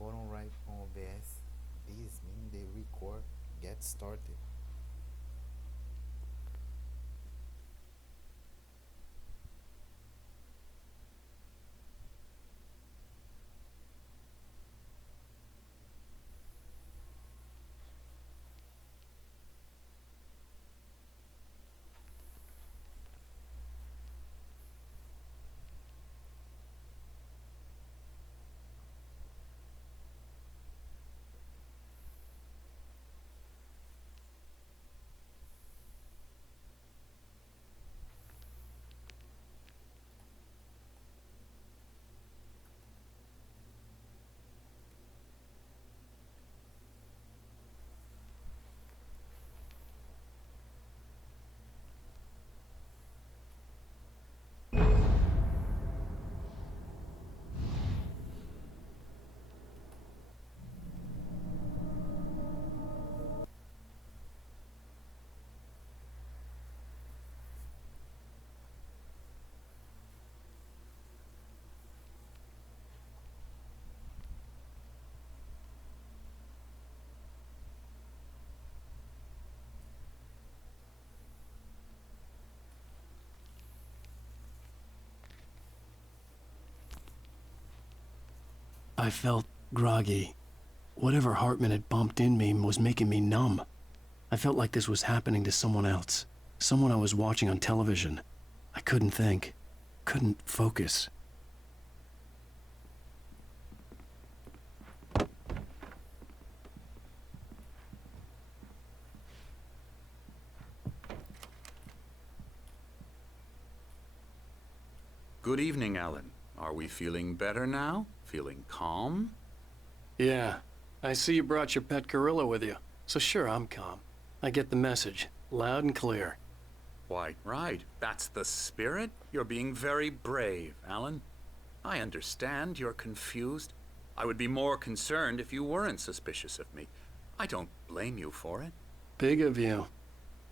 bottom right on OBS. This means the record get started. I felt groggy. Whatever Hartman had bumped in me was making me numb. I felt like this was happening to someone else. Someone I was watching on television. I couldn't think. Couldn't focus. Good evening, Alan. Are we feeling better now? Feeling calm? Yeah. I see you brought your pet gorilla with you. So sure, I'm calm. I get the message. Loud and clear. Quite right. That's the spirit. You're being very brave, Alan. I understand you're confused. I would be more concerned if you weren't suspicious of me. I don't blame you for it. Big of you.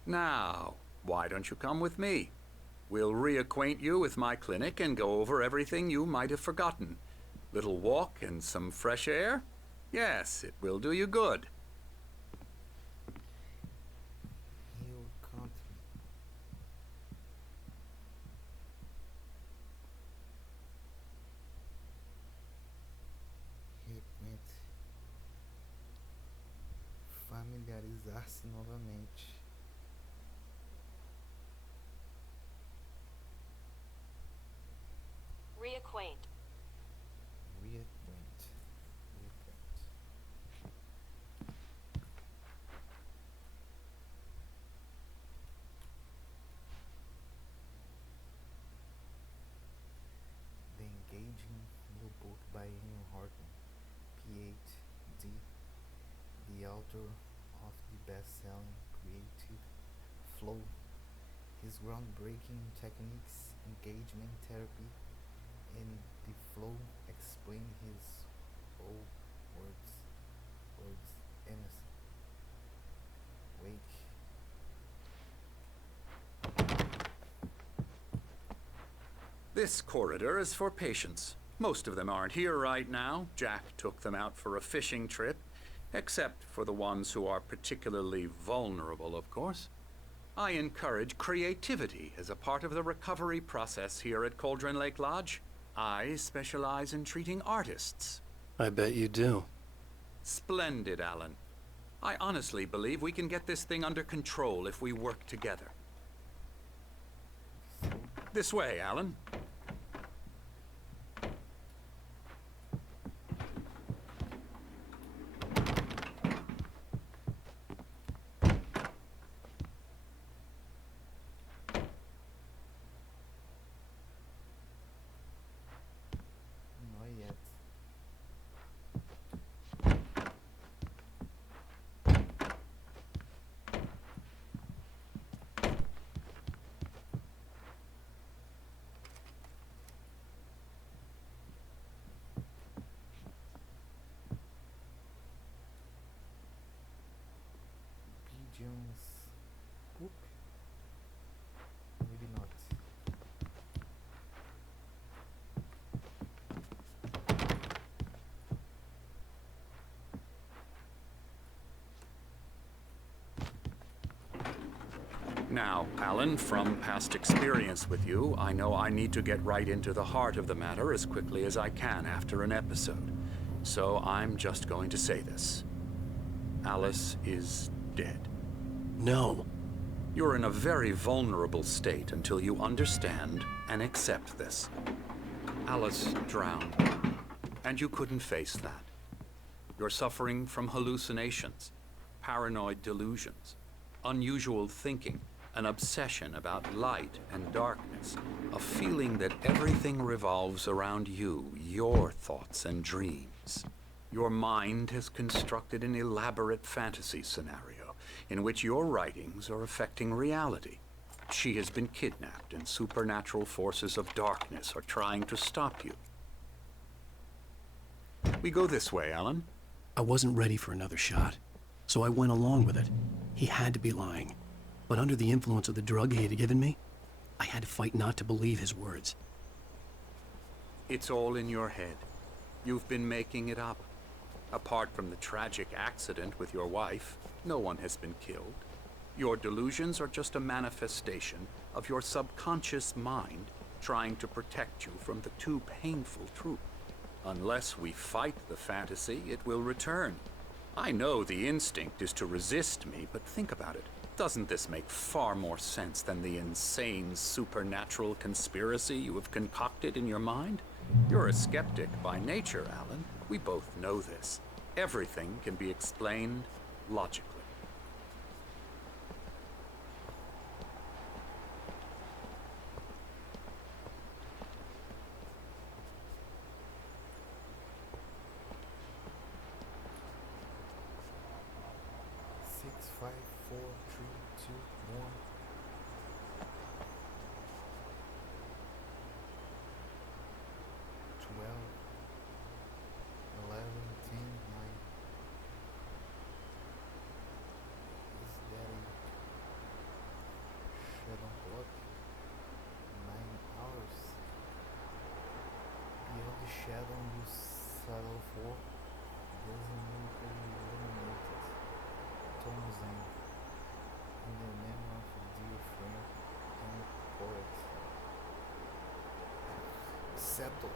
Now, why don't you come with me? We'll reacquaint you with my clinic and go over everything you might have forgotten. Little walk and some fresh air? Yes, it will do you good. Hill Country. Repente. Familiarizar-se novamente. Reacquaint. Reacquaint. Reacquaint. The Engaging New Book by Ian Horton, Ph.D., the author of the best-selling Creative Flow. His groundbreaking techniques, engagement therapy, and the flow explain his oh words innocent. Wake. This corridor is for patients. Most of them aren't here right now. Jack took them out for a fishing trip, except for the ones who are particularly vulnerable, of course. I encourage creativity as a part of the recovery process here at Cauldron Lake Lodge. I specialize in treating artists. I bet you do. Splendid, Alan. I honestly believe we can get this thing under control if we work together. This way, Alan. Not yet. Alan, from past experience with you, I know I need to get right into the heart of the matter as quickly as I can after an episode. So I'm just going to say this. Alice is dead. No. You're in a very vulnerable state until you understand and accept this. Alice drowned, and you couldn't face that. You're suffering from hallucinations, paranoid delusions, unusual thinking, an obsession about light and darkness, a feeling that everything revolves around you, your thoughts and dreams. Your mind has constructed an elaborate fantasy scenario in which your writings are affecting reality. She has been kidnapped, and supernatural forces of darkness are trying to stop you. We go this way, Alan. I wasn't ready for another shot, so I went along with it. He had to be lying. But under the influence of the drug he had given me, I had to fight not to believe his words. It's all in your head. You've been making it up. Apart from the tragic accident with your wife, no one has been killed. Your delusions are just a manifestation of your subconscious mind trying to protect you from the too painful truth. Unless we fight the fantasy, it will return. I know the instinct is to resist me, but think about it. Doesn't this make far more sense than the insane supernatural conspiracy you have concocted in your mind? You're a skeptic by nature, Alan. We both know this. Everything can be explained logically. Six, 5, 4, 3, 2, 1. Shadow you settle for doesn't illuminated. Tones in the name of a dear friend and poet. Settle.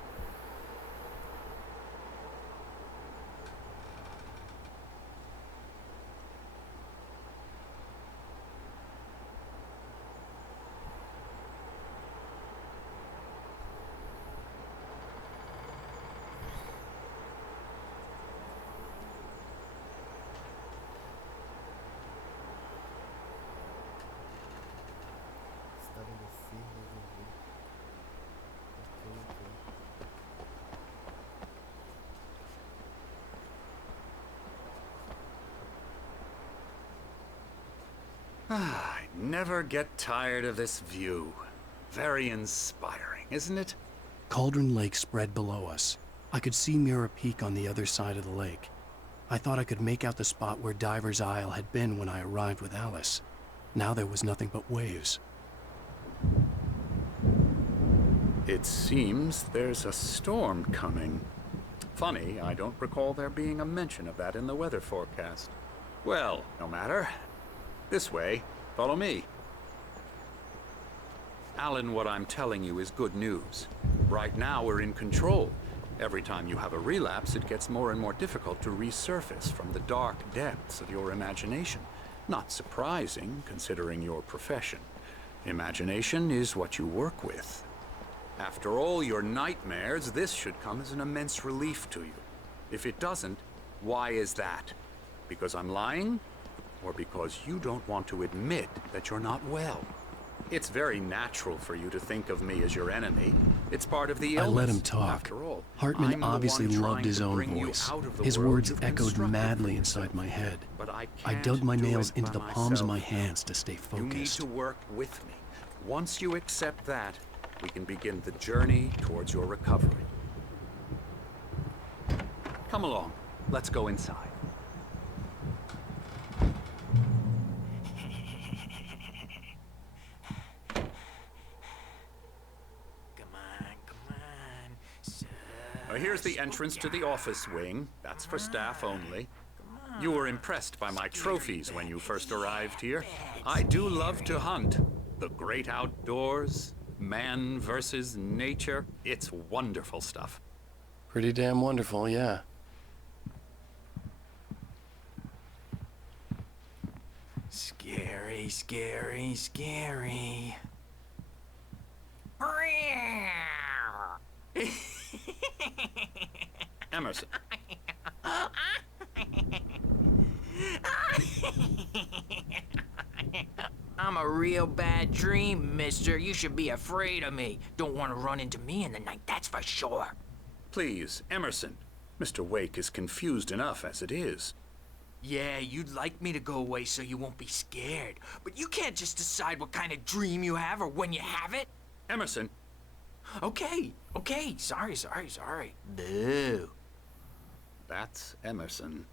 I never get tired of this view. Very inspiring, isn't it? Cauldron Lake spread below us. I could see Mirror Peak on the other side of the lake. I thought I could make out the spot where Diver's Isle had been when I arrived with Alice. Now there was nothing but waves. It seems there's a storm coming. Funny, I don't recall there being a mention of that in the weather forecast. Well, no matter. This way. Follow me. Alan, what I'm telling you is good news. Right now, we're in control. Every time you have a relapse, it gets more and more difficult to resurface from the dark depths of your imagination. Not surprising, considering your profession. Imagination is what you work with. After all your nightmares, this should come as an immense relief to you. If it doesn't, why is that? Because I'm lying? Or because you don't want to admit that you're not well? It's very natural for you to think of me as your enemy. It's part of the illness. I let him talk. After all, Hartman I'm the obviously one loved trying his to own bring you voice. out of the His world words you've echoed constructed madly for inside yourself. my head. But I I can't dug my do nails it into by the palms of my myself. hands to stay You need focused. to work with me. Once you accept that, we can begin the journey towards your recovery. Come along. Let's go inside. Here's the entrance to the office wing. That's for staff only. You were impressed by my trophies when you first arrived here. I do love to hunt. The great outdoors, man versus nature. It's wonderful stuff. Pretty damn wonderful, yeah. Scary, scary, scary. Emerson. I'm a real bad dream, mister. You should be afraid of me. Don't want to run into me in the night, that's for sure. Please, Emerson. Mr. Wake is confused enough as it is. Yeah, you'd like me to go away so you won't be scared. But you can't just decide what kind of dream you have or when you have it. Emerson. Okay. Sorry. Boo. That's Emerson.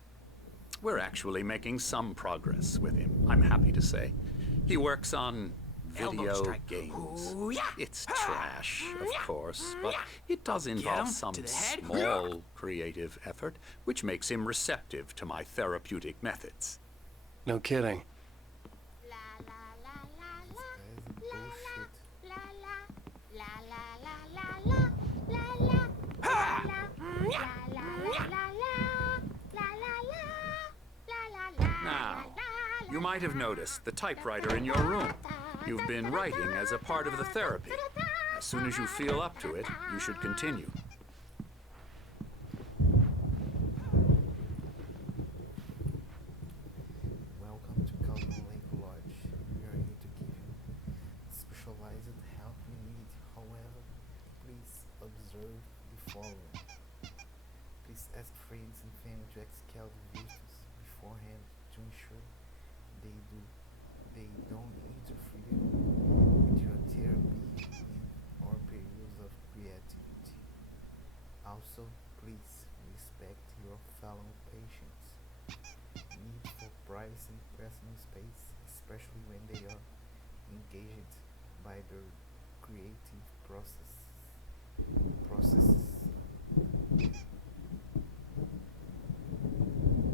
We're actually making some progress with him, I'm happy to say. He works on Elbow video strike. games. Ooh, yeah. It's trash, of course, but it does him involve some to the head. small creative effort, which makes him receptive to my therapeutic methods. No kidding. Now, you might have noticed the typewriter in your room. You've been writing as a part of the therapy. As soon as you feel up to it, you should continue. Welcome to Cauldron Lake Lodge. We are here to give you specialized help you need. However, please observe the following. Please ask friends and family to execute the virtues beforehand to ensure they don't interfere with your therapy or periods of creativity. Also, please respect your fellow patients' need for privacy and personal space, especially when they are engaged by their creative processes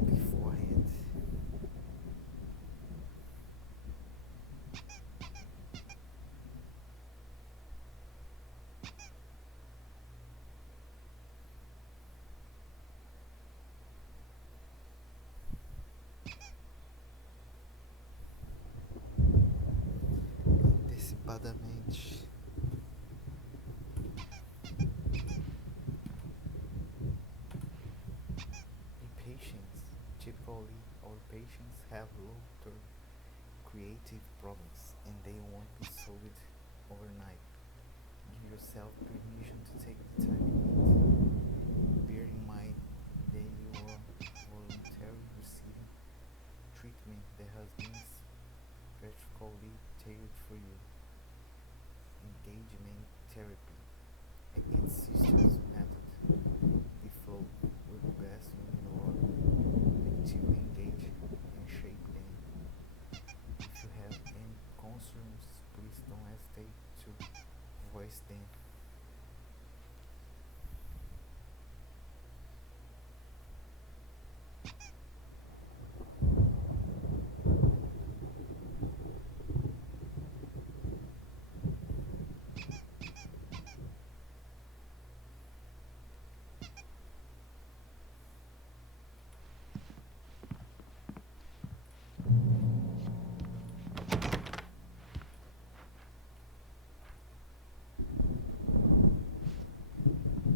beforehand. Antecipadamente. Impatience. Typically, our patients have long-term creative problems and they won't be solved overnight. Give yourself permission to take the time you need. Bear in mind that you are voluntarily receiving treatment that has been specifically tailored for you. Engagement therapy, its systems method. The flow will be best when you are actively engaged and shape them. If you have any concerns, please don't hesitate to voice them.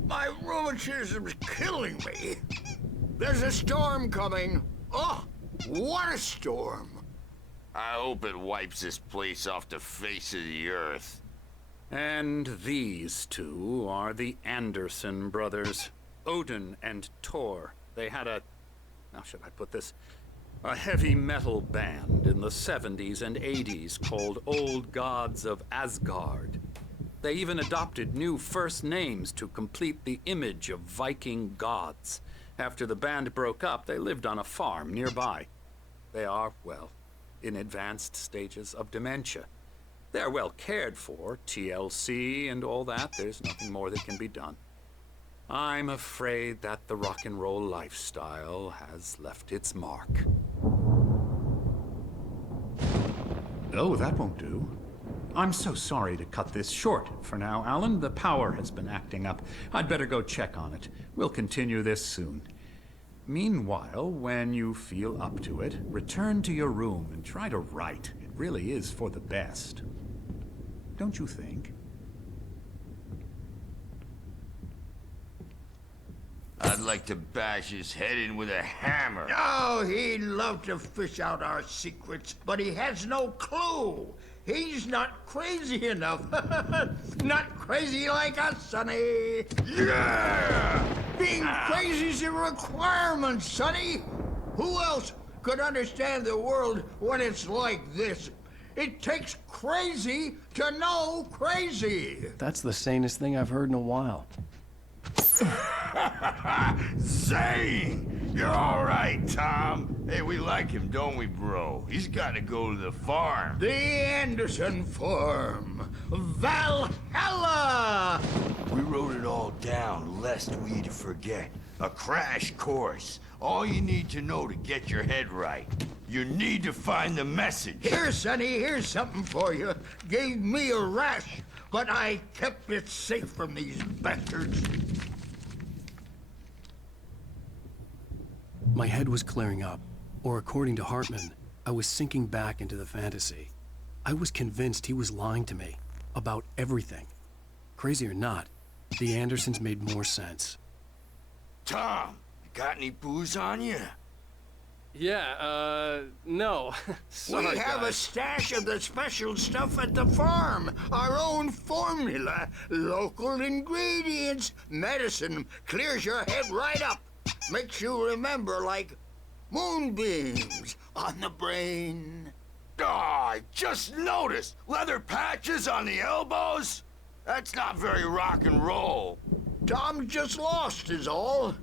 My rheumatism's killing me. There's a storm coming. Oh, what a storm. I hope it wipes this place off the face of the earth. And these two are the Anderson brothers, Odin and Thor. They had how should I put this? A heavy metal band in the 70s and 80s called Old Gods of Asgard. They even adopted new first names to complete the image of Viking gods. After the band broke up, they lived on a farm nearby. They are, well, in advanced stages of dementia. They're well cared for, TLC and all that. There's nothing more that can be done. I'm afraid that the rock and roll lifestyle has left its mark. Oh, that won't do. I'm so sorry to cut this short for now, Alan. The power has been acting up. I'd better go check on it. We'll continue this soon. Meanwhile, when you feel up to it, return to your room and try to write. It really is for the best. Don't you think? I'd like to bash his head in with a hammer. Oh, he'd love to fish out our secrets, but he has no clue. He's not crazy enough. Not crazy like us, Sonny. Yeah! Being crazy's a requirement, Sonny. Who else could understand the world when it's like this? It takes crazy to know crazy. That's the sanest thing I've heard in a while. Zane! You're all right, Tom. Hey, we like him, don't we, bro? He's got to go to the farm. The Anderson Farm. Valhalla! We wrote it all down, lest we forget. A crash course. All you need to know to get your head right. You need to find the message. Here, Sonny, here's something for you. Gave me a rash, but I kept it safe from these bastards. My head was clearing up, or according to Hartman, I was sinking back into the fantasy. I was convinced he was lying to me about everything. Crazy or not, the Andersons made more sense. Tom, you got any booze on you? Yeah, no. Sorry, We have a guys. stash of the special stuff at the farm. Our own formula. Local ingredients. Medicine clears your head right up. Makes you remember like moonbeams on the brain. Oh, I just noticed. Leather patches on the elbows? That's not very rock and roll. Tom just lost is all.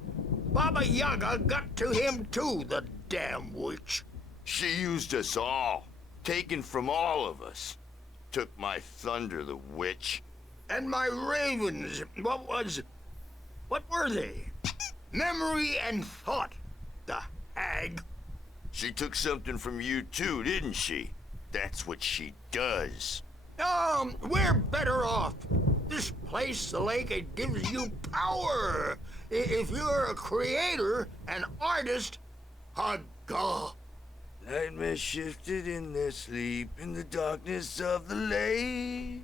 Baba Yaga got to him too, the damn witch. She used us all. Taken from all of us. Took my thunder, the witch. And my ravens, what were they? Memory and thought, the hag. She took something from you too, didn't she? That's what she does. We're better off. This place, the lake, it gives you power. If you're a creator, an artist, haga. Nightmare shifted in their sleep in the darkness of the lake.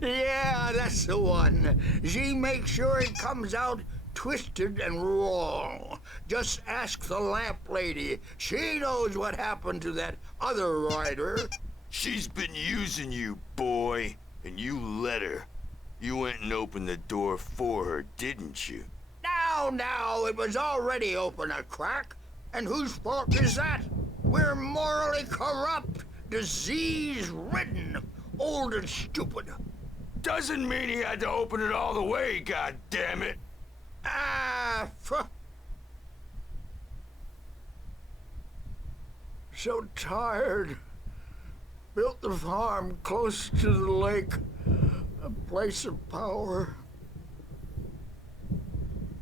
Yeah, that's the one. She makes sure it comes out twisted and wrong. Just ask the lamp lady. She knows what happened to that other writer. She's been using you, boy, and you let her. You went and opened the door for her, didn't you? Now, it was already open a crack. And whose fault is that? We're morally corrupt, disease-ridden, old and stupid. Doesn't mean he had to open it all the way, goddammit. So tired. Built the farm close to the lake, a place of power.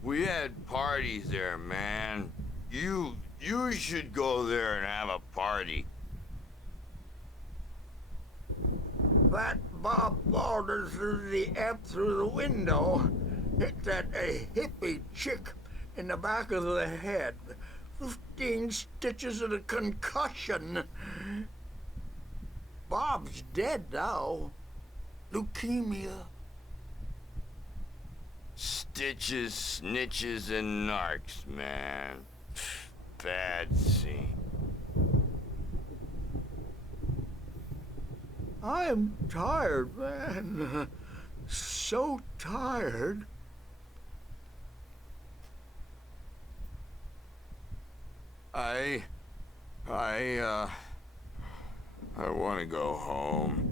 We had parties there, man. You should go there and have a party. That Bob Balder threw the amp through the window. Hit that hippie chick in the back of the head. 15 stitches and a concussion. Bob's dead now. Leukemia. Stitches, snitches, and narcs, man. Bad scene. I'm tired, man. So tired. I want to go home.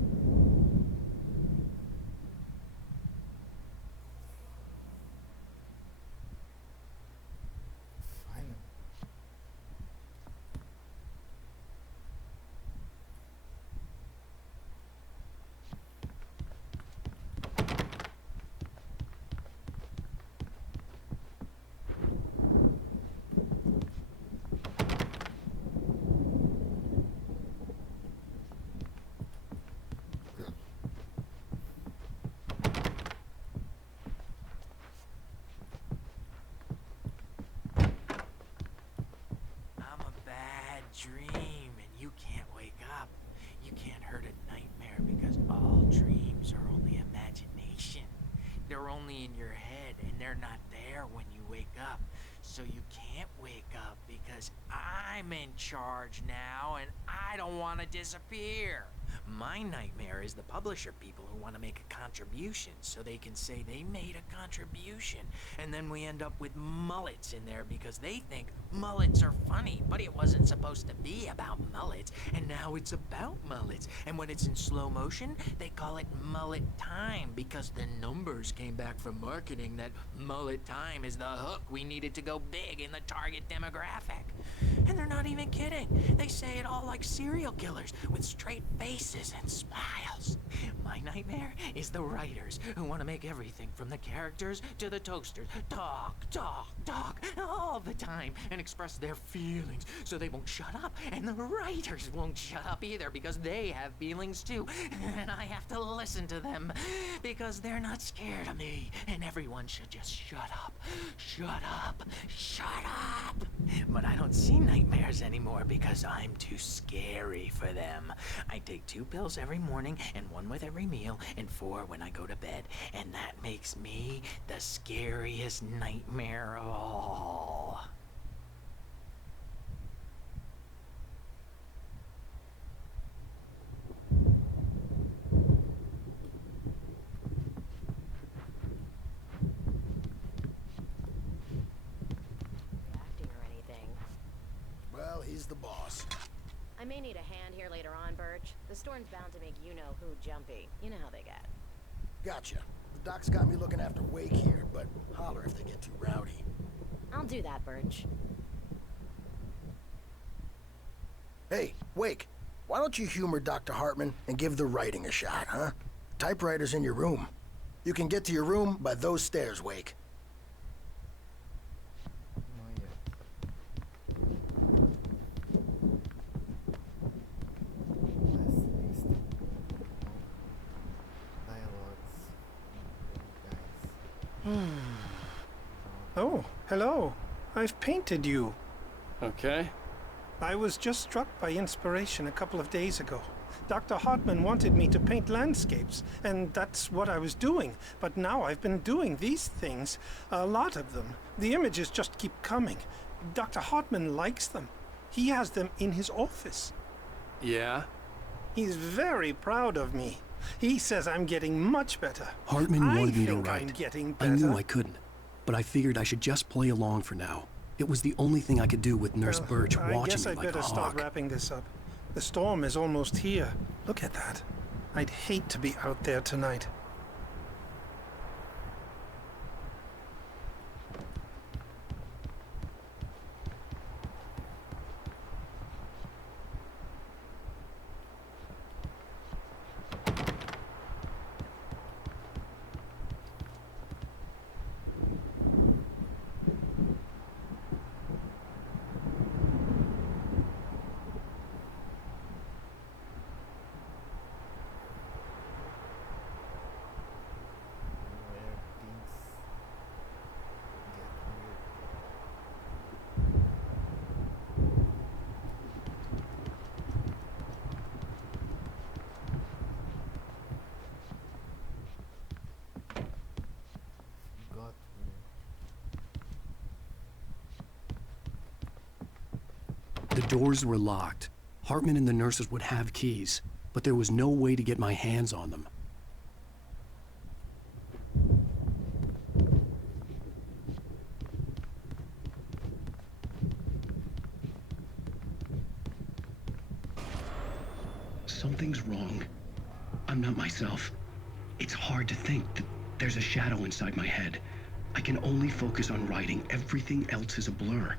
Finally. only in your head, and they're not there when you wake up. So you can't wake up because I'm in charge now, and I don't want to disappear. My nightmare is the publisher people who want to make a contribution so they can say they made a contribution, and then we end up with mullets in there because they think mullets are funny, but it wasn't supposed to be about mullets, and now it's about mullets. And when it's in slow motion, they call it mullet time because the numbers came back from marketing that mullet time is the hook we needed to go big in the target demographic. And they're not even kidding. They say it all like serial killers with straight faces and smiles. My nightmare is the writers who want to make everything from the characters to the toasters talk all the time and express their feelings so they won't shut up, and the writers won't shut up either because they have feelings too, and I have to listen to them because they're not scared of me, and everyone should just shut up. But I don't see nightmares anymore because I'm too scary for them. I take 2 pills every morning and 1 with every meal and 4 when I go to bed, and that makes me the scariest nightmare of all. Acting or anything. Well, he's the boss. I may need a hand here later on, Birch. The storm's bound to make you-know-who jumpy. You know how they get. Gotcha. The doc's got me looking after Wake here, but holler if they get too rowdy. I'll do that, Birch. Hey, Wake, why don't you humor Dr. Hartman and give the writing a shot, huh? Typewriter's in your room. You can get to your room by those stairs, Wake. Oh, hello. I've painted you. Okay. I was just struck by inspiration a couple of days ago. Dr. Hartman wanted me to paint landscapes, and that's what I was doing. But now I've been doing these things, a lot of them. The images just keep coming. Dr. Hartman likes them. He has them in his office. Yeah? He's very proud of me. He says I'm getting much better. Hartman wanted me to think write. I'm getting I better. knew I couldn't, but I figured I should just play along for now. It was the only thing I could do with Nurse Birch I watching guess me I'd like a better start hawk. wrapping this up. The storm is almost here. Look at that. I'd hate to be out there tonight. Where things get weird. Got weird. The doors were locked. Hartman and the nurses would have keys, but there was no way to get my hands on them. Something's wrong. I'm not myself. It's hard to think that there's a shadow inside my head. I can only focus on writing. Everything else is a blur.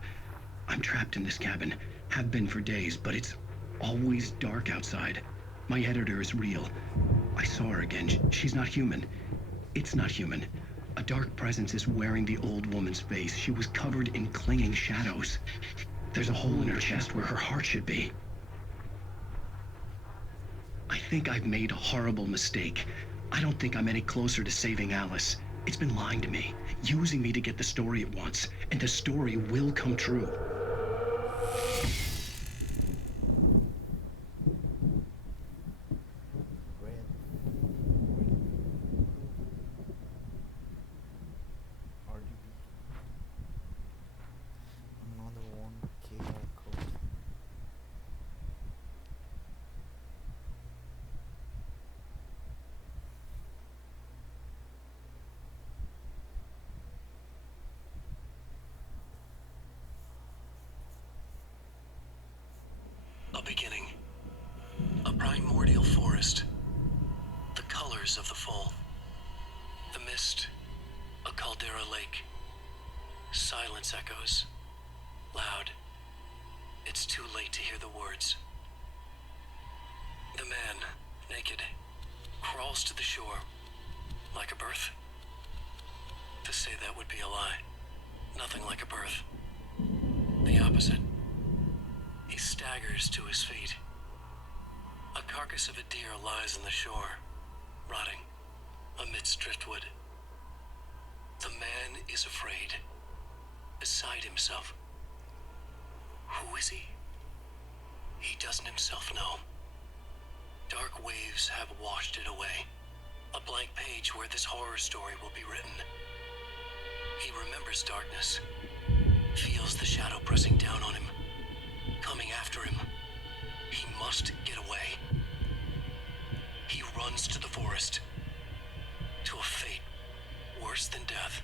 I'm trapped in this cabin. Have been for days, but it's always dark outside. My editor is real. I saw her again. She's not human. It's not human. A dark presence is wearing the old woman's face. She was covered in clinging shadows. There's a hole in her chest where her heart should be. I think I've made a horrible mistake. I don't think I'm any closer to saving Alice. It's been lying to me, using me to get the story it wants, and the story will come true. Red. beginning. A primordial forest. The colors of the fall. The mist. A caldera lake. Silence echoes. Loud. It's too late to hear the words. The man, naked, crawls to the shore. Like a birth? To say that would be a lie. Nothing like a birth. The opposite. He staggers to his feet. A carcass of a deer lies on the shore, rotting amidst driftwood. The man is afraid, beside himself. Who is he? He doesn't himself know. Dark waves have washed it away. A blank page where this horror story will be written. He remembers darkness, feels the shadow pressing down on him, coming after him. He must get away. He runs to the forest, to a fate worse than death.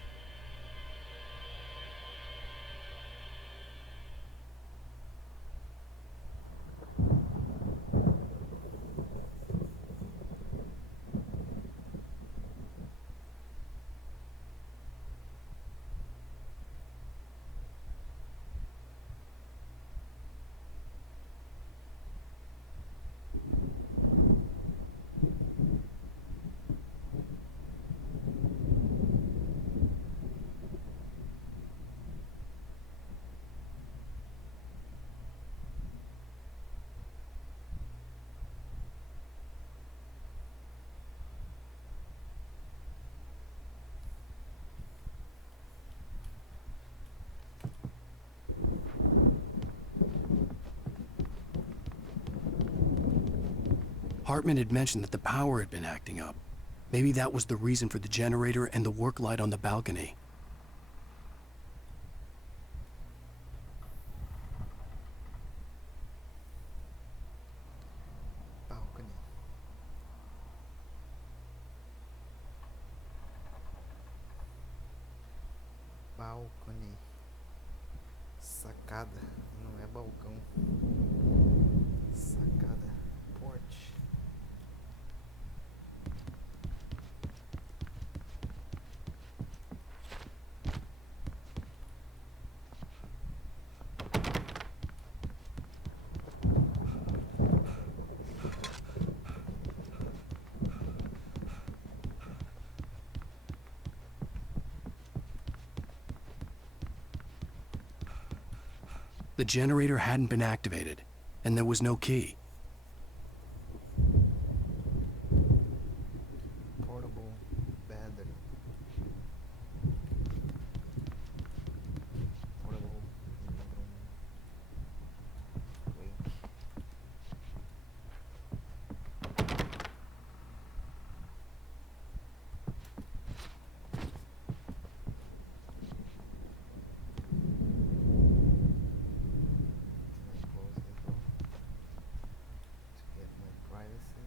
Hartman had mentioned that the power had been acting up. Maybe that was the reason for the generator and the work light on the balcony. Balcony. Balcony. Sacada. Não é balcão. Sacada. Porte. The generator hadn't been activated, and there was no key. Portable battery. Portable. Wake. Close the door to get my privacy.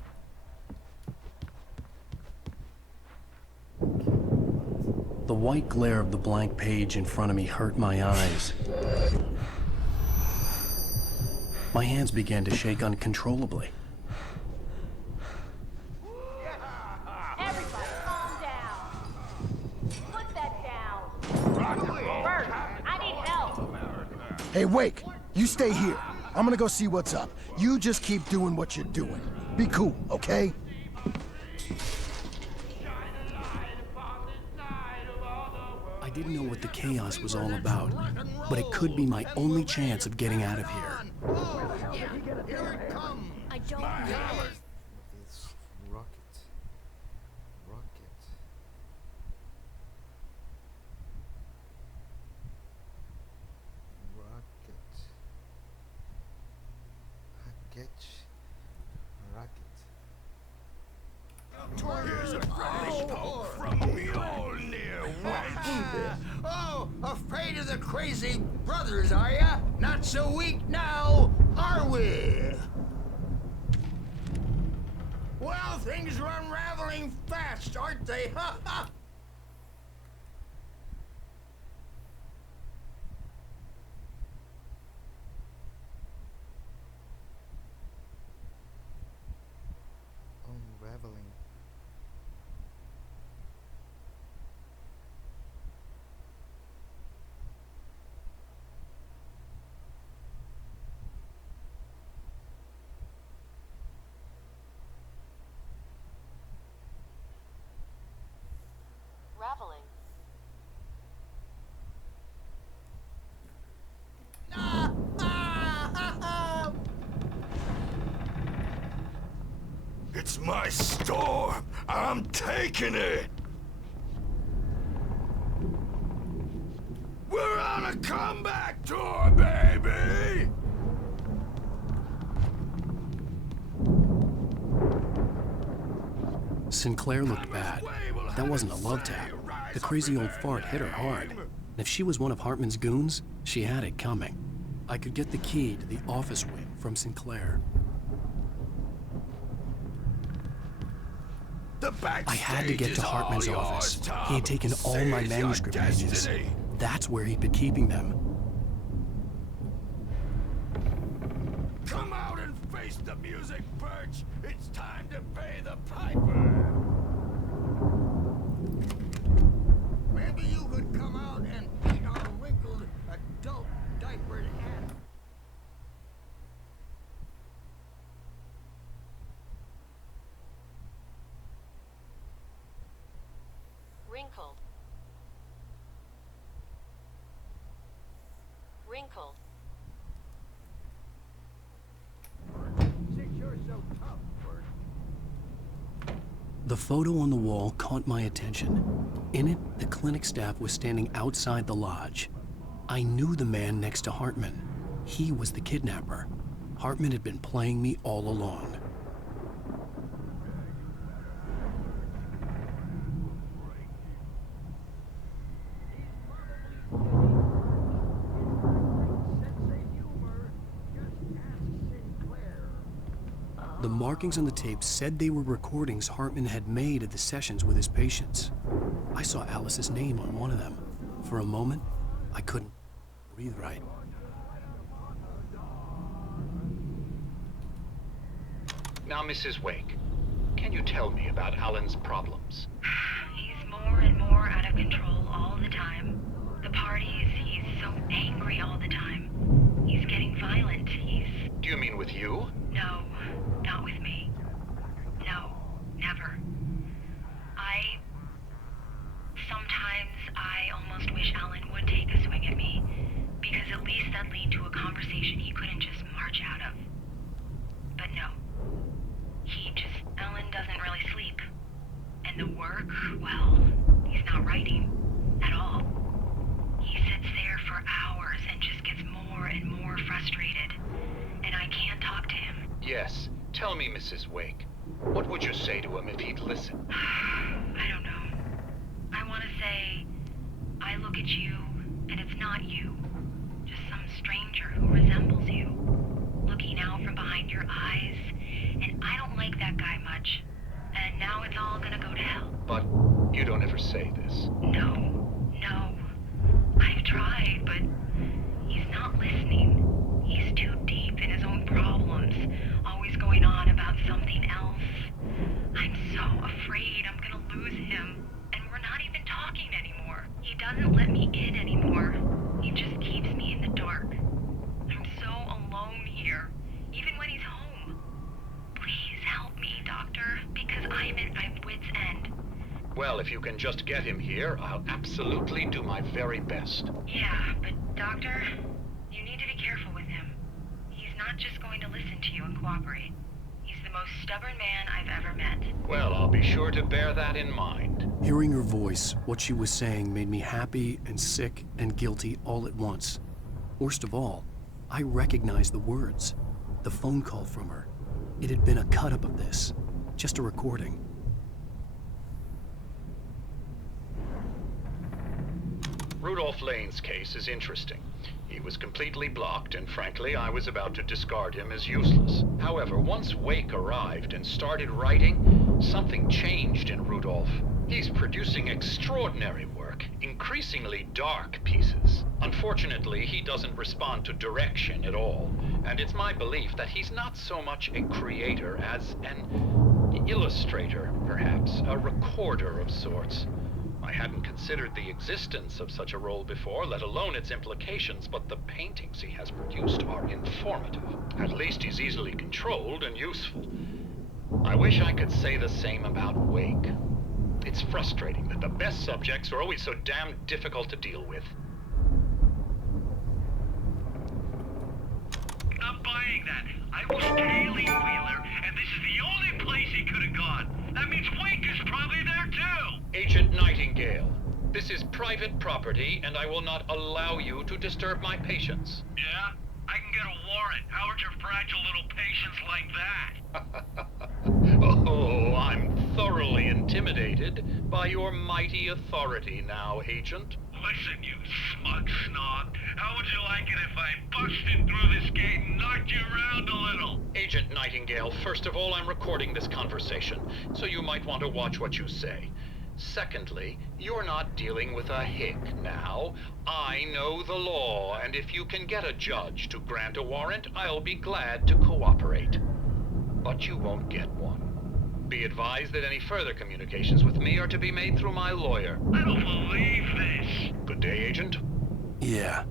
The white glare of the blank page in front of me hurt my eyes. My hands began to shake uncontrollably. Everybody, calm down. Put that down. Bert, I need help. Hey, Wake, you stay here. I'm gonna go see what's up. You just keep doing what you're doing. Be cool, okay? I didn't know what the chaos was all about, but it could be my only chance of getting out of here. Here it comes. I don't know. This rocket. Rocket. Rocket. Here's a fresh poke from me all near Oh, afraid of the crazy brothers, are ya? Not so weak now, are we? Well, things are unraveling fast, aren't they? Ha ha! It's my storm. I'm taking it. We're on a comeback tour, baby! Sinclair looked bad. That wasn't a love tap. The crazy old fart hit her hard. And if she was one of Hartman's goons, she had it coming. I could get the key to the office wing from Sinclair. I had to get to Hartman's office. He had taken all my manuscript pages. That's where he'd been keeping them. Come out and face the music, Birch! It's time to pay the piper! Maybe you could come out and beat our wrinkled adult diapered hand. Wrinkled. Wrinkled. Since you're so tough, Bert. The photo on the wall caught my attention. In it, the clinic staff was standing outside the lodge. I knew the man next to Hartman. He was the kidnapper. Hartman had been playing me all along. The markings on the tape said they were recordings Hartman had made of the sessions with his patients. I saw Alice's name on one of them. For a moment, I couldn't breathe right. Now, Mrs. Wake, can you tell me about Alan's problems? He's more and more out of control all the time. The parties, he's so angry all the time. He's getting violent. Do you mean with you? No, not with me. No, never. Sometimes I almost wish Alan would take a swing at me, because at least that'd lead to a conversation he couldn't just march out of. But no. Alan doesn't really sleep. And the work, well, he's not writing at all. He sits there for hours and just gets more and more frustrated. And I can't talk to him. Yes. Tell me, Mrs. Wake. What would you say to him if he'd listen? I don't know. I want to say, I look at you, and it's not you. Just some stranger who resembles you. Looking out from behind your eyes. And I don't like that guy much. And now it's all gonna go to hell. But you don't ever say this. No. I've tried, but he's not listening. He's too deep in his own problems, always going on about something else. I'm so afraid I'm gonna lose him, and we're not even talking anymore. He doesn't let me in anymore. He just keeps me in the dark. I'm so alone here, even when he's home. Please help me, Doctor, because I'm at my wit's end. Well, if you can just get him here, I'll absolutely do my very best. Yeah, but Doctor, you need to be careful with him. He's not just going to listen to you and cooperate. He's the most stubborn man I've ever met. Well, I'll be sure to bear that in mind. Hearing her voice, what she was saying made me happy and sick and guilty all at once. Worst of all, I recognized the words. The phone call from her. It had been a cut-up of this. Just a recording. Rudolph Lane's case is interesting. He was completely blocked, and frankly, I was about to discard him as useless. However, once Wake arrived and started writing, something changed in Rudolph. He's producing extraordinary work, increasingly dark pieces. Unfortunately, he doesn't respond to direction at all, and it's my belief that he's not so much a creator as an illustrator, perhaps, a recorder of sorts. I hadn't considered the existence of such a role before, let alone its implications, but the paintings he has produced are informative. At least he's easily controlled and useful. I wish I could say the same about Wake. It's frustrating that the best subjects are always so damn difficult to deal with. Not buying that. I was tailing Wheeler, and this is the only place he could have do? Agent Nightingale, this is private property, and I will not allow you to disturb my patients. Yeah? I can get a warrant. How would your fragile little patients like that? Oh, I'm thoroughly intimidated by your mighty authority now, Agent. Listen, you smug snob. How would you like it if I busted through this gate and knocked you around a little? Agent Nightingale, first of all, I'm recording this conversation, so you might want to watch what you say. Secondly, you're not dealing with a hick now. I know the law, and if you can get a judge to grant a warrant, I'll be glad to cooperate. But you won't get one. Be advised that any further communications with me are to be made through my lawyer. I don't believe this. Good day, Agent. Yeah.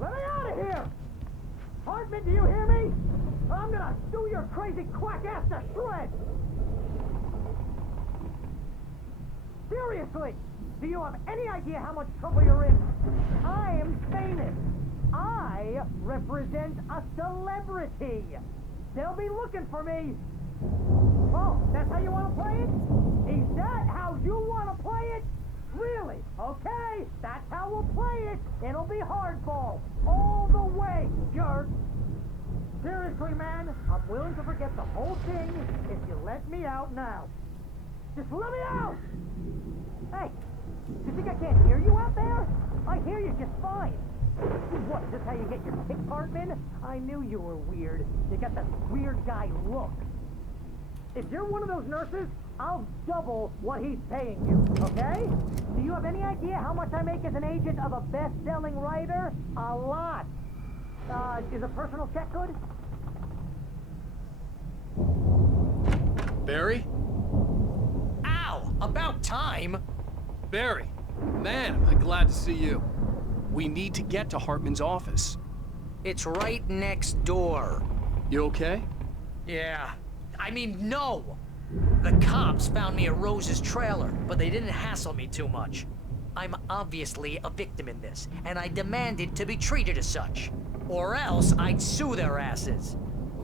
Let me out of here! Hartman, do you hear me? I'm gonna do your crazy quack ass to shreds! Seriously, do you have any idea how much trouble you're in? I am famous. I represent a celebrity. They'll be looking for me. Oh, that's how you want to play it? Is that how you want to play it? Really? Okay, that's how we'll play it. It'll be hardball. All the way, jerk. Seriously, man, I'm willing to forget the whole thing if you let me out now. Just let me out! Hey, you think I can't hear you out there? I hear you just fine. What, is this how you get your kick, Hartman? I knew you were weird. You got that weird guy look. If you're one of those nurses, I'll double what he's paying you, okay? Do you have any idea how much I make as an agent of a best-selling writer? A lot. Is a personal check good? Barry? Ow! About time! Barry! Man, am I glad to see you. We need to get to Hartman's office. It's right next door. You okay? Yeah. I mean, no! The cops found me at Rose's trailer, but they didn't hassle me too much. I'm obviously a victim in this, and I demanded to be treated as such. Or else I'd sue their asses.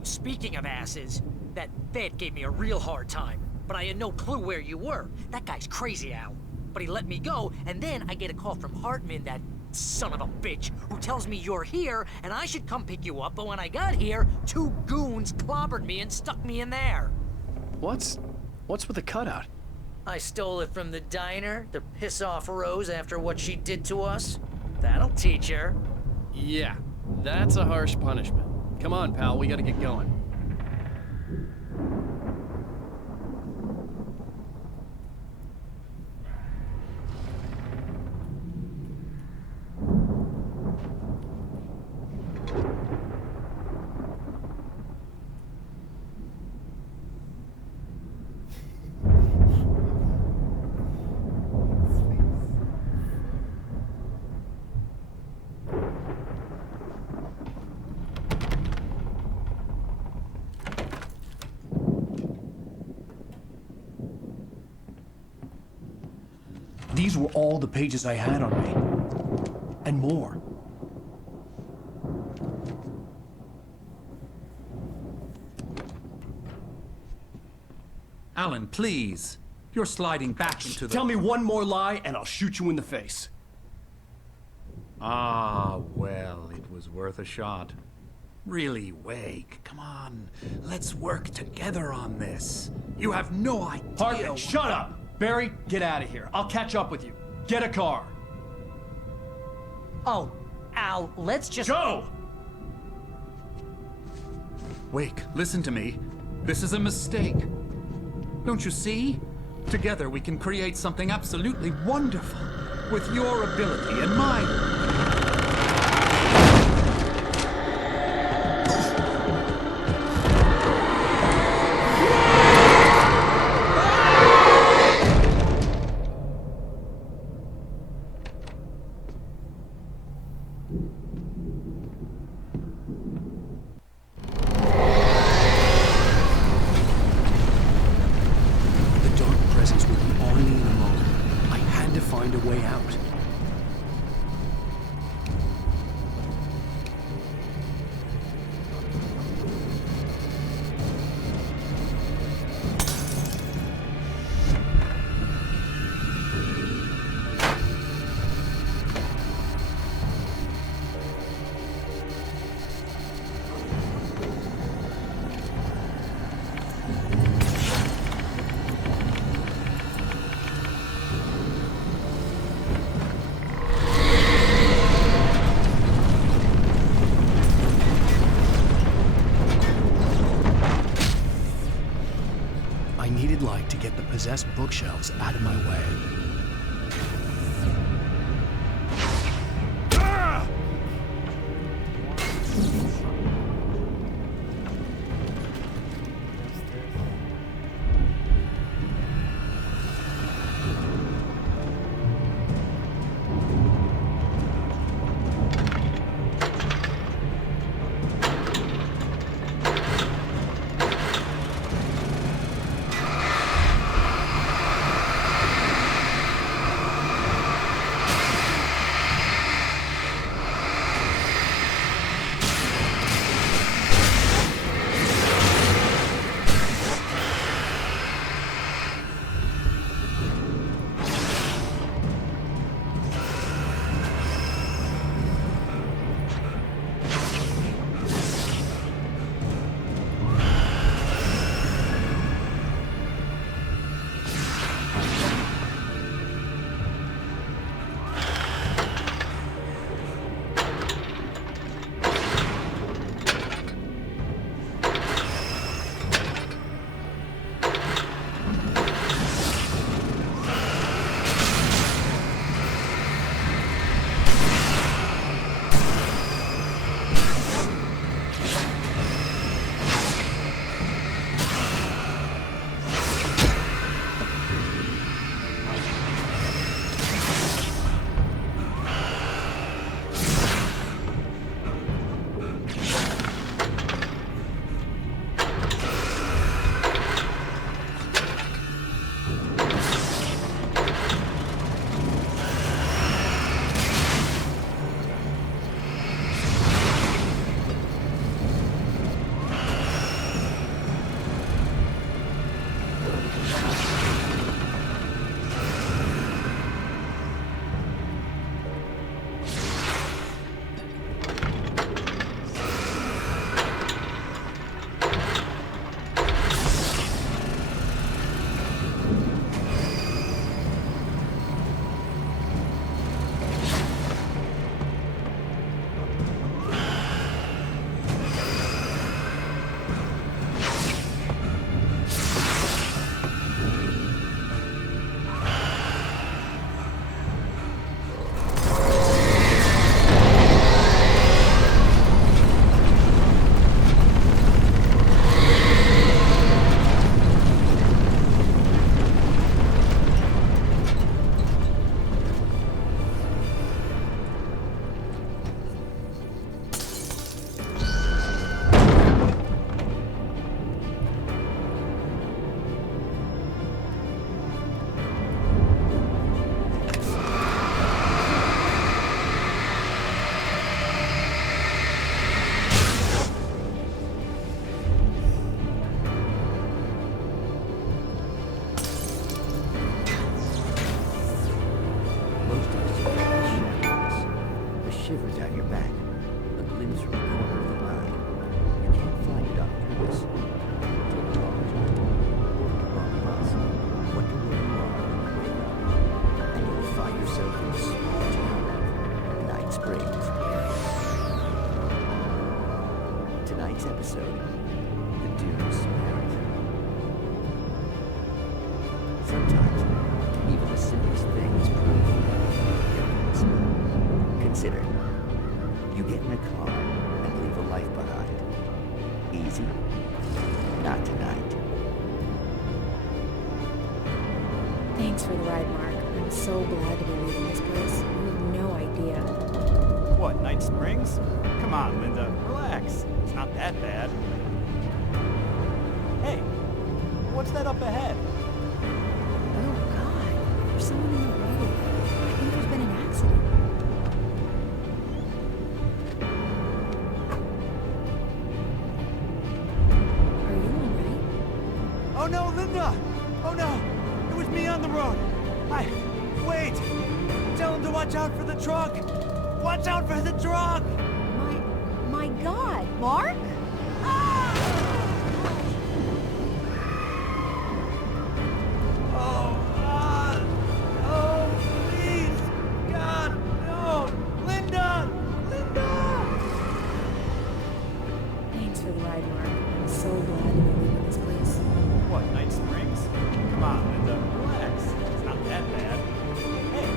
Speaking of asses, that vet gave me a real hard time, but I had no clue where you were. That guy's crazy, Al. But he let me go, and then I get a call from Hartman, that son of a bitch, who tells me you're here, and I should come pick you up, but when I got here, 2 goons clobbered me and stuck me in there. What's with the cutout? I stole it from the diner to piss off Rose after what she did to us. That'll teach her. Yeah, that's a harsh punishment. Come on, pal, we gotta get going. These were all the pages I had on me. And more. Alan, please. You're sliding back into the... Tell me one more lie and I'll shoot you in the face. Ah, well, it was worth a shot. Really, Wake, come on. Let's work together on this. You have no idea... Hartman, shut up! Barry, get out of here. I'll catch up with you. Get a car. Oh, Al, let's just... Go! Wake, listen to me. This is a mistake. Don't you see? Together we can create something absolutely wonderful. With your ability and mine. a way out. I needed light to get the possessed bookshelves out of my way. Thanks for the ride, Mark. I'm so glad to be leaving this place. You have no idea. What, Night Springs? Come on, Linda, relax. It's not that bad. Hey, what's that up ahead? Oh, God. There's someone in the road. Linda! Oh no! It was me on the road! Wait! Tell him to watch out for the truck! Watch out for the truck! My God, Mark? Oh, please! God, no! Linda! Linda! Thanks for the ride, Mark. I'm so glad to be leaving this place. What, Night Springs? Come on, Linda, relax. It's not that bad. Hey,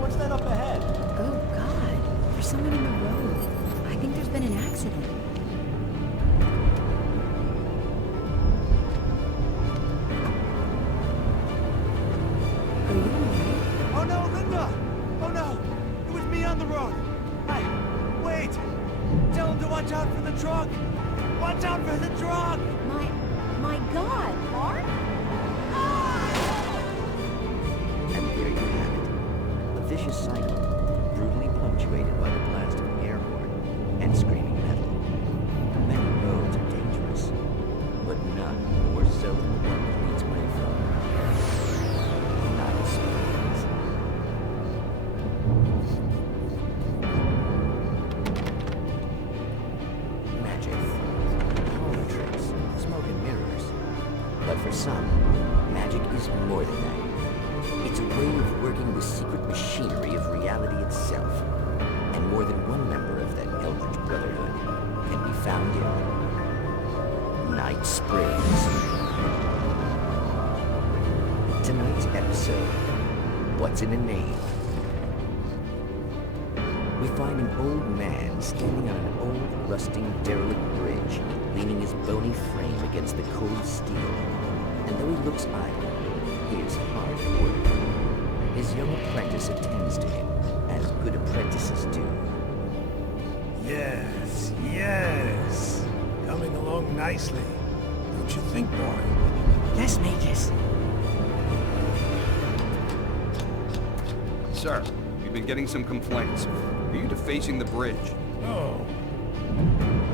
what's that up ahead? Oh, God. There's someone in the road. I think there's been an accident. Are you alright? Oh no, Linda! Oh no! It was me on the road! Wait! Tell him to watch out for the truck! Watch out for the truck! My God, Mark? And there you have it. A vicious cycle, brutally punctuated by the blast of an air horn and screaming metal. Many roads are dangerous, but none more so than the one that leads away from Night Springs. Magic, parlor tricks, smoke and mirrors. But for some, magic is more than that. It's a way of working the secret machinery of reality itself. And more than one member of that eldritch brotherhood can be found in Night Springs. Tonight's episode, What's in a Name? We find an old man standing on an old, rusting, derelict bridge, leaning his bony frame against the cold steel. And though he looks idle, he is hard at work. His young apprentice attends to him, as good apprentices do. Yes, yes. Coming along nicely. Don't you think, boy? Yes, Magus. Sir, we've been getting some complaints. Are you defacing the bridge? Oh.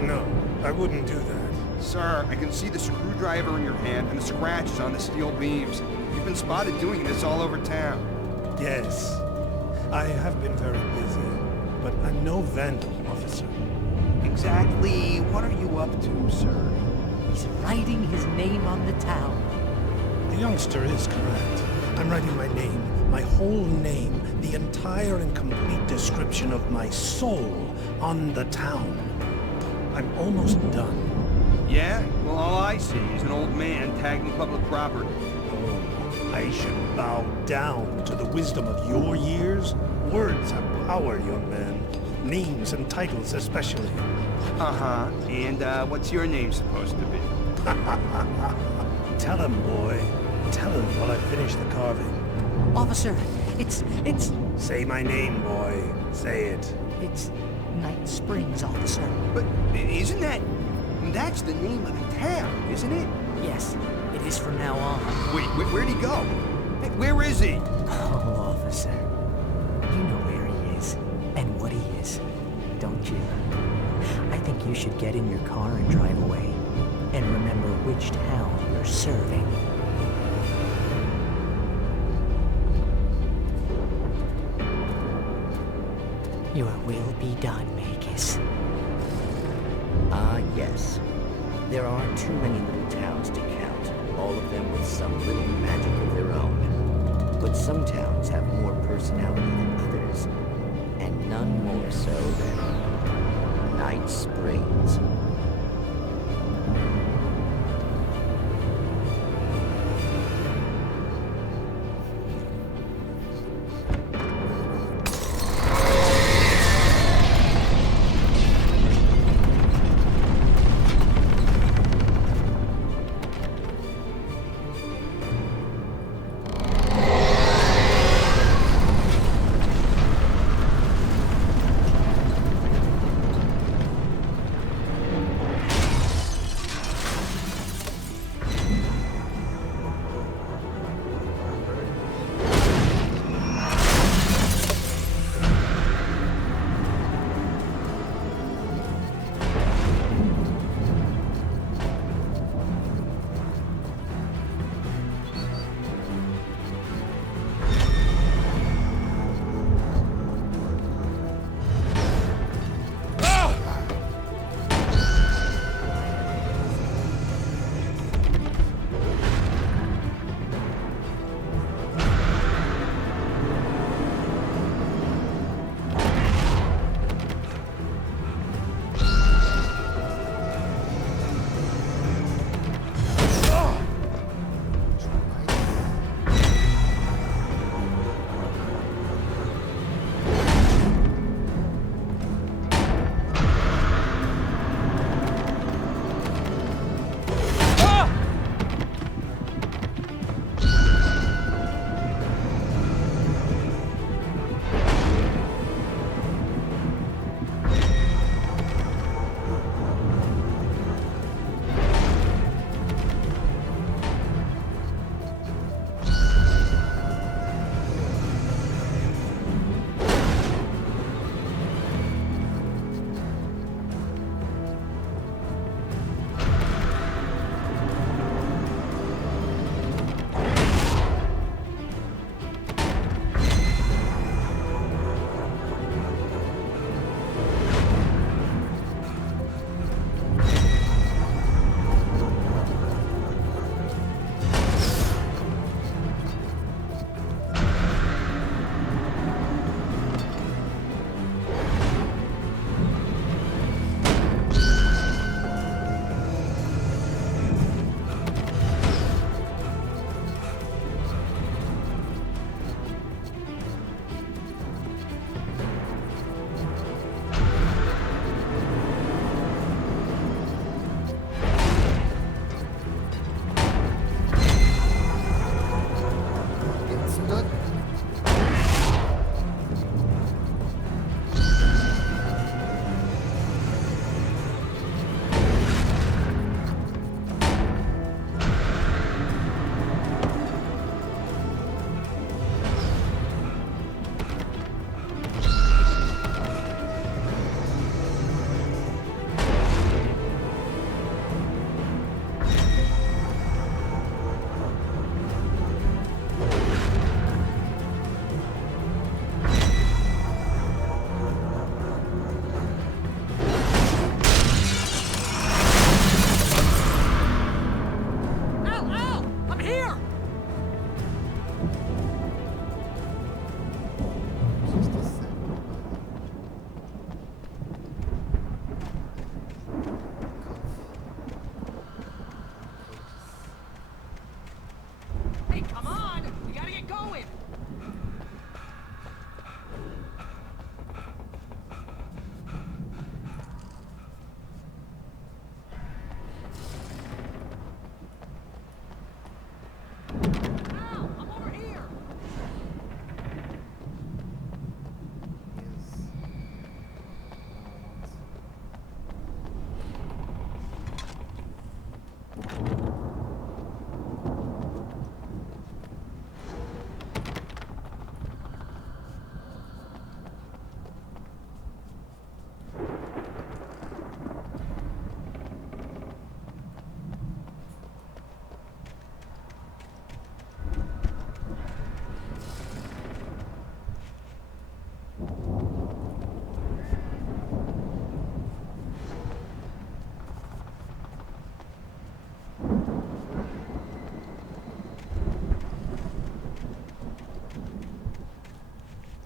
No, I wouldn't do that. Sir, I can see the screwdriver in your hand and the scratches on the steel beams. You've been spotted doing this all over town. Yes, I have been very busy, but I'm no vandal, officer. Exactly what are you up to, sir? He's writing his name on the town. The youngster is correct. I'm writing my name, my whole name, the entire and complete description of my soul on the town. I'm almost done. Yeah? Well, all I see is an old man tagging public property. Oh, I should bow down to the wisdom of your years. Words have power, young man. Names and titles especially. Uh-huh. And, what's your name supposed to be? Tell him, boy. Tell him while I finish the carving. Officer, it's... Say my name, boy. Say it. It's Night Springs, officer. But isn't that... That's the name of the town, isn't it? Yes, it is from now on. Wait, where'd he go? Hey, where is he? Oh, officer. You know where he is, and what he is, don't you? I think you should get in your car and drive away, and remember which town you're serving. Your will be done, Magus. Ah, yes. There are too many little towns to count, all of them with some little magic of their own. But some towns have more personality than others, and none more so than Night Springs.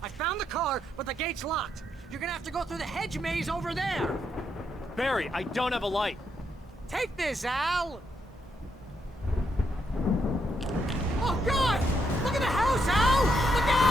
I found the car, but the gate's locked. You're gonna have to go through the hedge maze over there. Barry, I don't have a light. Take this, Al! Oh, God! Look at the house, Al! Look out!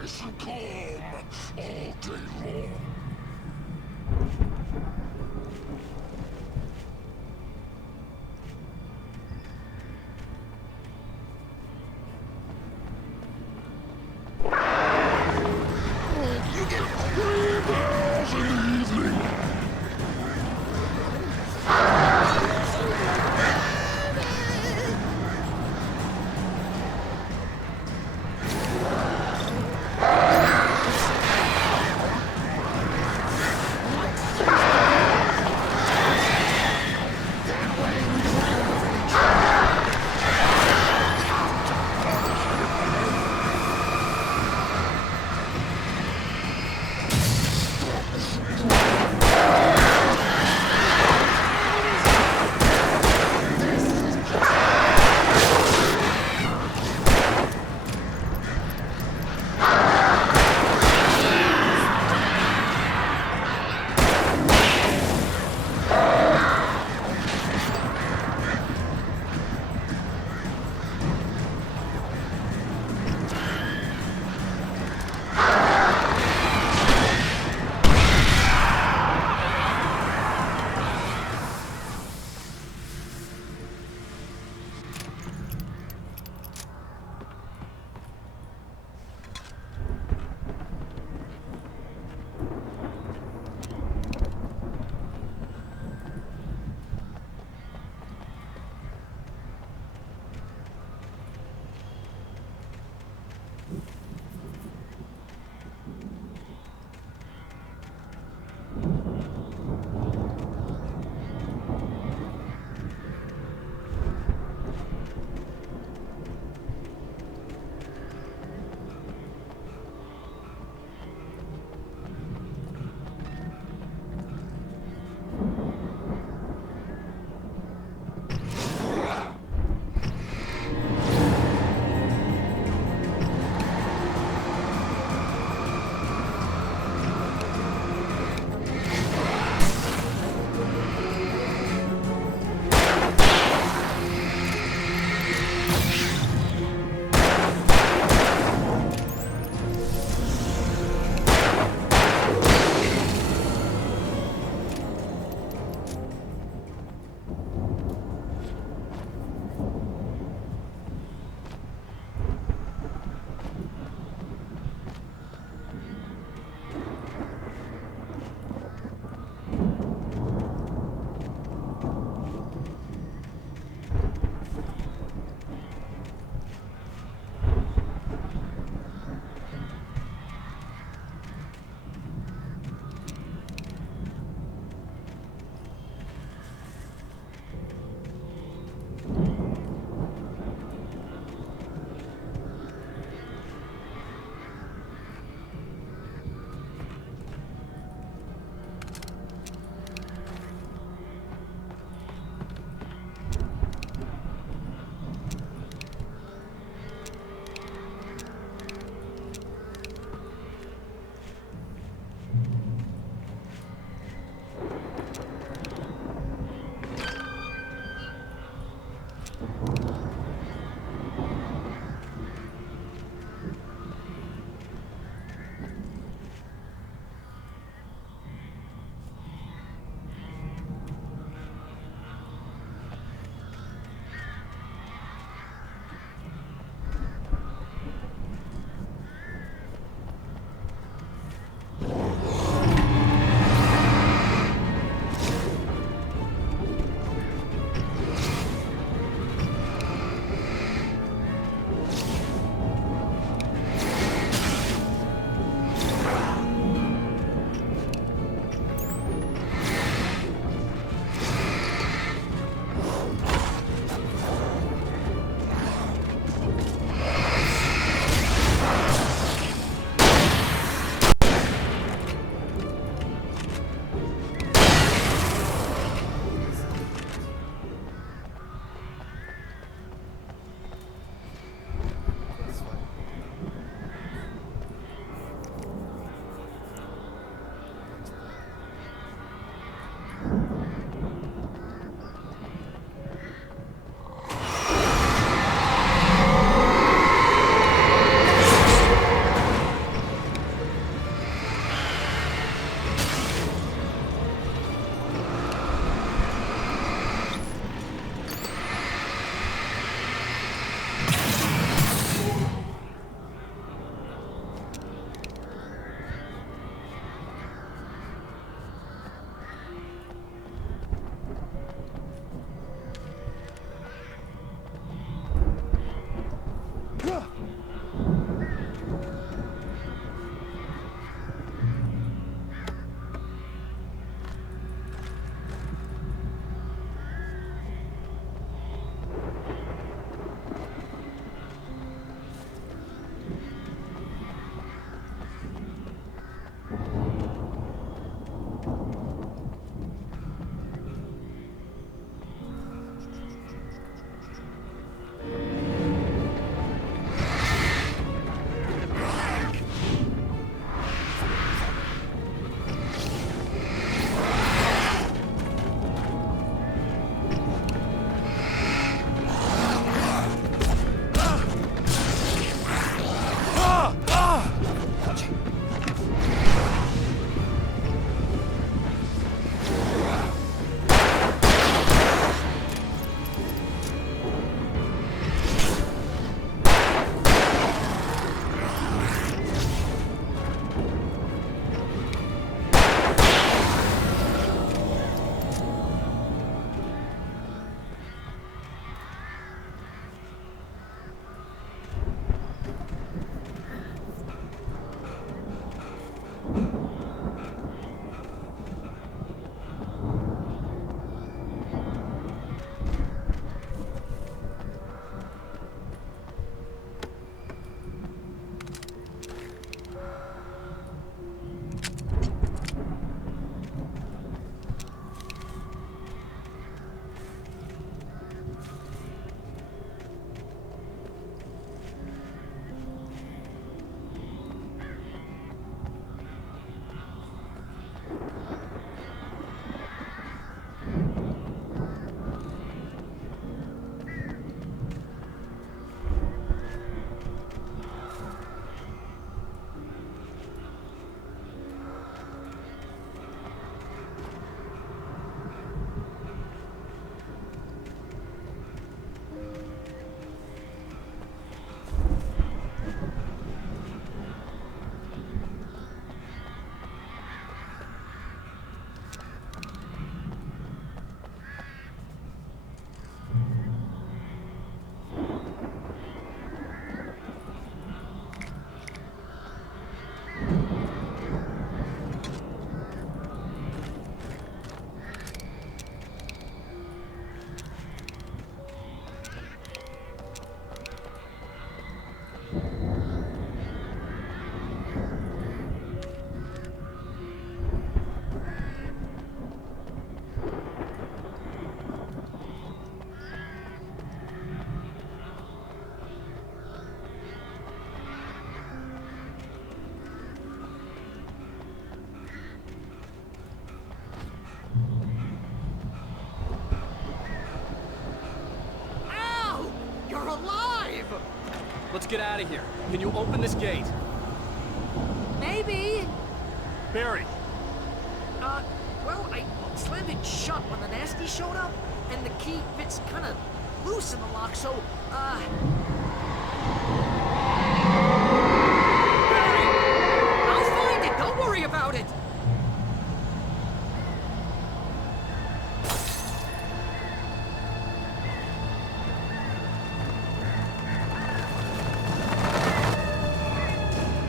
nice and calm all day long. You get 3 bells in the evening. Let's get out of here. Can you open this gate? Maybe. Barry! Well, I slammed it shut when the nasty showed up, and the key fits kind of loose in the lock, so, Barry! I'll find it, don't worry about it!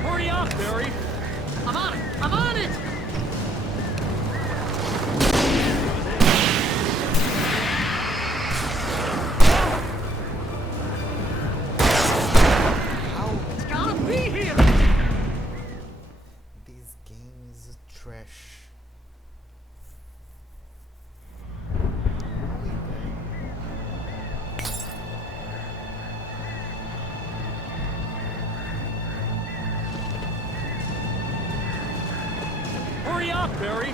Hurry up, Barry! I'm on it! I'm on it! It's gotta be here! This game is trash. Holy Hurry up, Barry!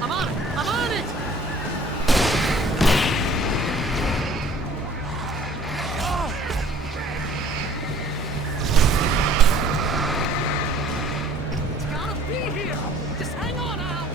I'm on it! I'm on it! It's gotta be here! Just hang on, Al!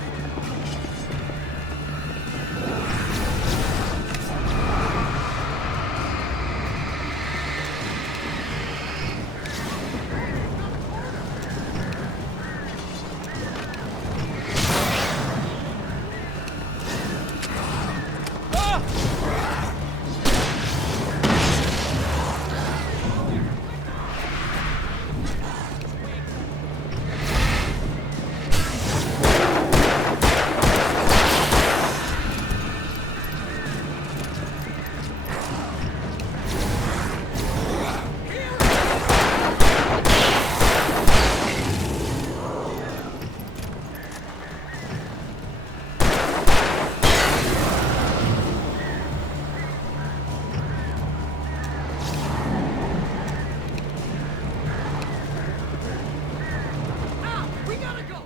Al, we gotta go!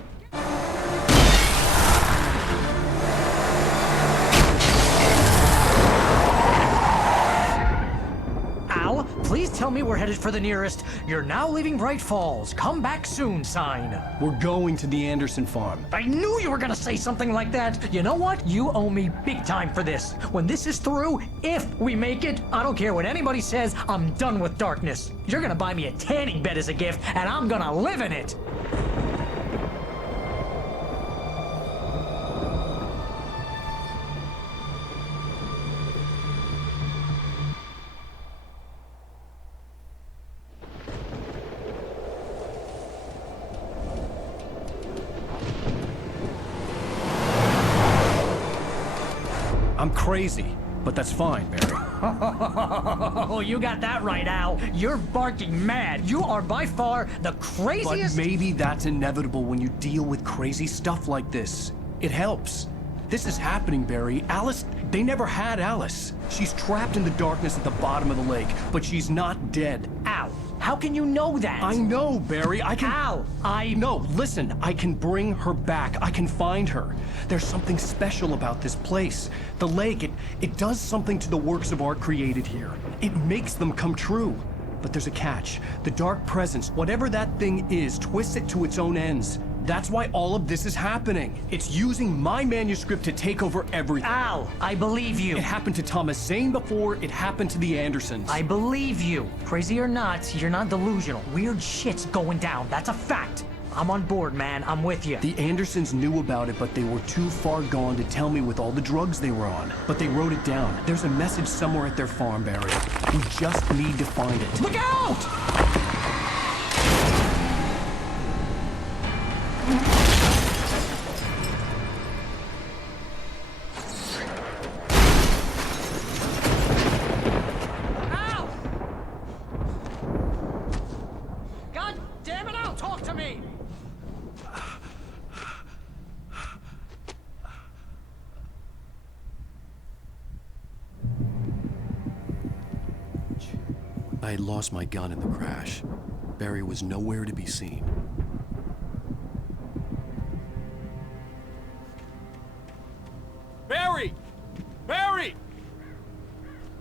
Al, please tell me we're headed for the nearest "You're now leaving Bright Falls. Come back soon" sign. We're going to the Anderson farm. I knew you were gonna say something like that. You know what? You owe me big time for this. When this is through, if we make it, I don't care what anybody says, I'm done with darkness. You're gonna buy me a tanning bed as a gift, and I'm gonna live in it. I'm crazy, but that's fine, Barry. Oh, you got that right, Al. You're barking mad. You are by far the But craziest. maybe that's inevitable when you deal with crazy stuff like this. It helps. This is happening, Barry. Alice, they never had Alice. She's trapped in the darkness at the bottom of the lake, but she's not dead. Al, how can you know that? I know, Barry. I can... Al, No, listen. I can bring her back. I can find her. There's something special about this place. The lake, it does something to the works of art created here. It makes them come true. But there's a catch. The dark presence, whatever that thing is, twists it to its own ends. That's why all of this is happening. It's using my manuscript to take over everything. Al, I believe you. It happened to Thomas Zane before, it happened to the Andersons. I believe you. Crazy or not, you're not delusional. Weird shit's going down. That's a fact. I'm on board, man. I'm with you. The Andersons knew about it, but they were too far gone to tell me with all the drugs they were on. But they wrote it down. There's a message somewhere at their farm, Barry. We just need to find it. Look out! Al! God damn it, Al, talk to me! I had lost my gun in the crash. Barry was nowhere to be seen. Barry! Barry!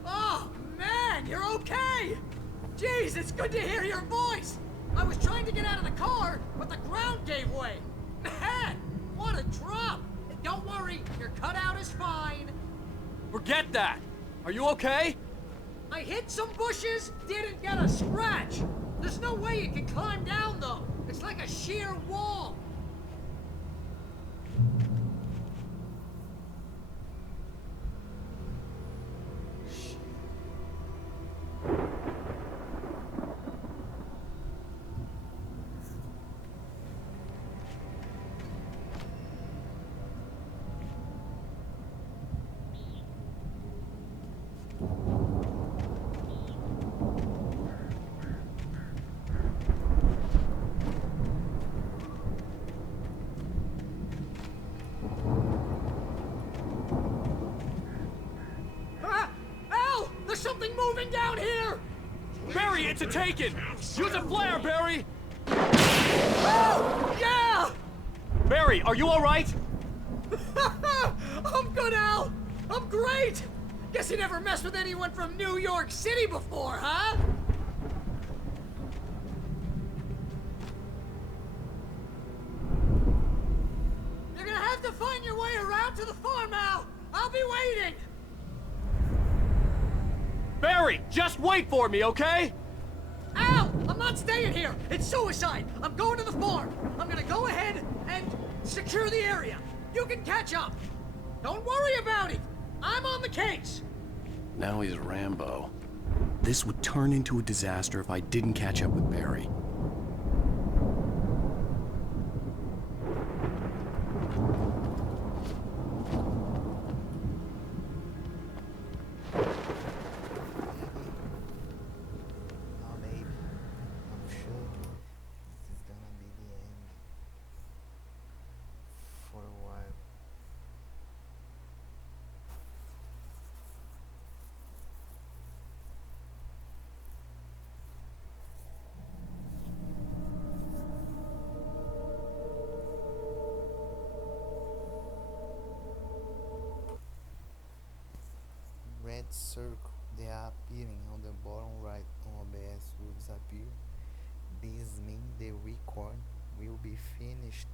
Oh, man, you're okay! Jeez, it's good to hear your voice! I was trying to get out of the car, but the ground gave way. Man, what a drop! Don't worry, your cutout is fine. Forget that! Are you okay? I hit some bushes, didn't get a scratch. There's no way you can climb down, though. It's like a sheer wall. There's something moving down here! Barry, it's a taken! Use a flare, Barry! Oh! Yeah! Barry, are you alright? I'm good, Al! I'm great! Guess you never messed with anyone from New York City before, huh? You're gonna have to find your way around to the farm, Al! I'll be waiting! Barry, just wait for me, okay? Al! I'm not staying here! It's suicide! I'm going to the farm! I'm gonna go ahead and secure the area. You can catch up. Don't worry about it! I'm on the case! Now he's Rambo. This would turn into a disaster if I didn't catch up with Barry. Red circle they are appearing on the bottom right on OBS will disappear. This means the record will be finished